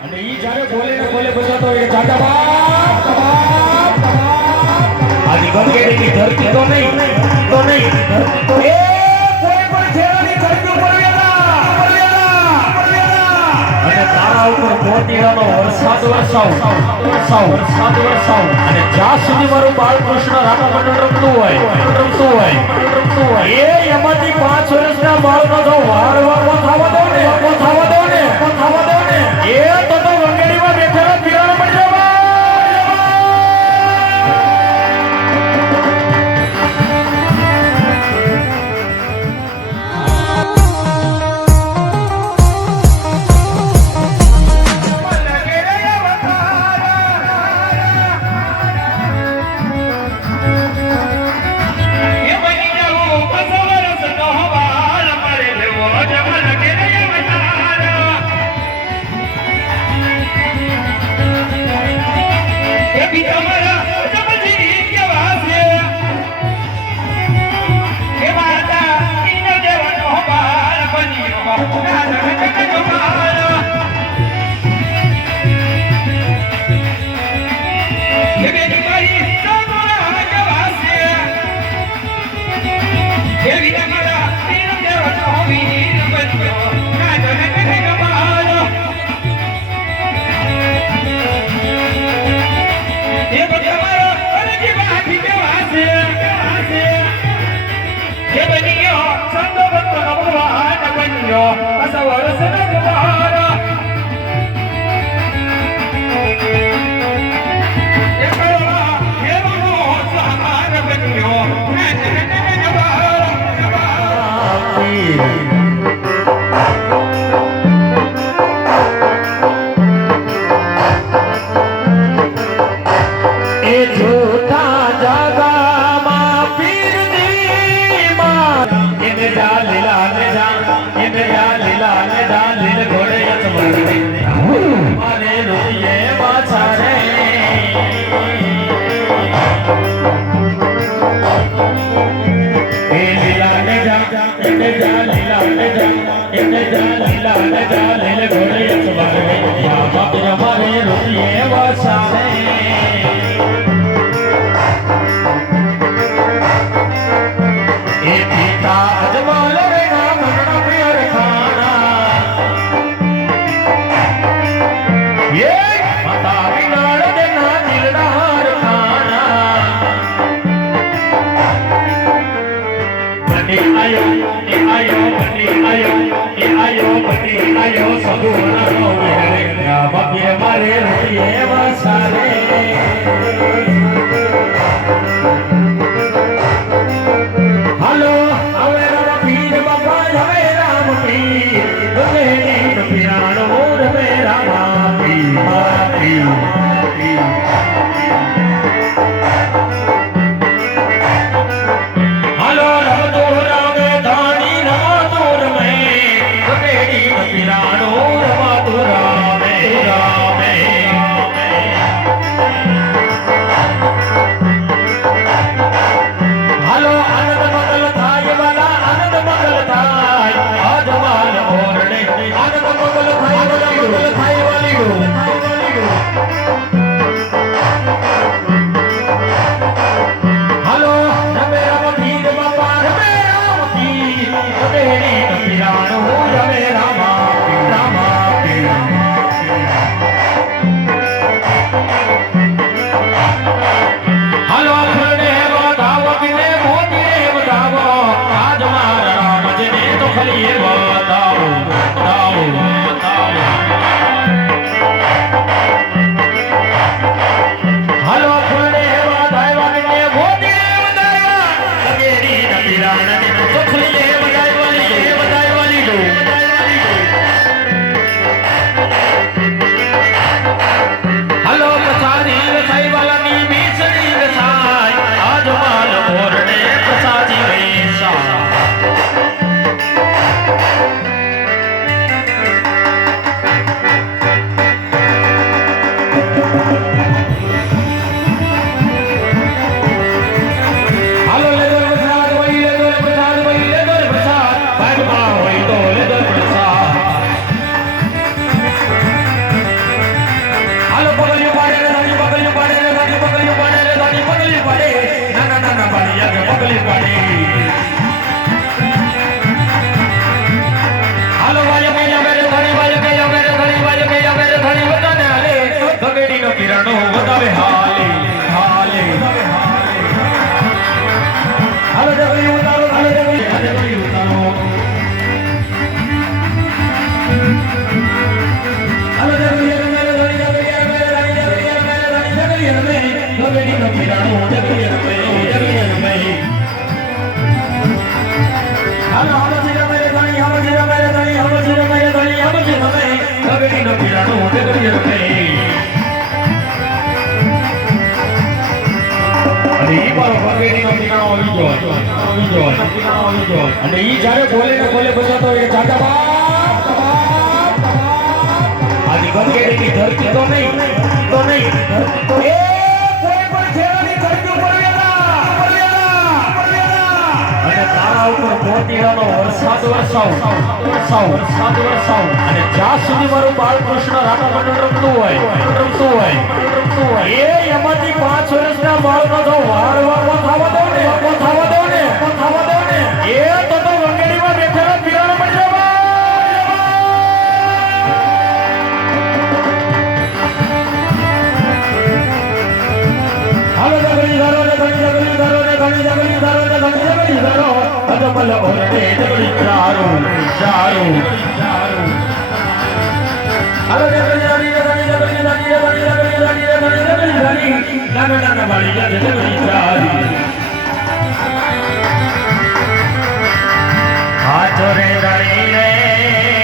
અને ઈ જ્યારે બોલે ને બોલે બજાતો એ જાતા બાપ આજ ગંગેડીની ધરતી તો નહીં એ કોઈ પણ છેડાની ધરતી ઉપર અને તારા ઉપર મોતીડાનો વરસાદ વરસાવ અને જ્યાં સુધી મારું બાળકૃષ્ણ રાધા મંડળ રમતું હોય એ એમાંથી 5 વર્ષના બાળનો તો વાર થવા દો ને એ તો વંગેડીમાં બેઠેલા પીરાનો મળી જવા પીડાનું ઉડે કરી નહીં અને ઈ મારો ભગેરીનો ઠીકાણો આવી ગયો અને ઈ જ્યારે બોલે ને બોલે બજાતો એ જાતા બાપ આની ભગેરીની ધરતી તો નહીં એ કોઈ પણ છેડાની ધરતી ઉપર અને તારા ઉપર મોતીડાનો વરસાદ વરસાવ અને જ્યાં સુધી મારું બાળકૃષ્ણ રાધા મંડળ રમતું હોય એ એમાંથી 5 વર્ષના બાળકો તો વારવારમાં થવા દો ને એ તો વંગેડીમાં બેઠેલા પીરાનો મંડળ હાલો જગડી ધારો ને ઘણી ધારો અજમલ ઓરડે જગડી ચારું હાલો જગડી નાના વાળી જગડી ચારી હાથ રે ગણી રે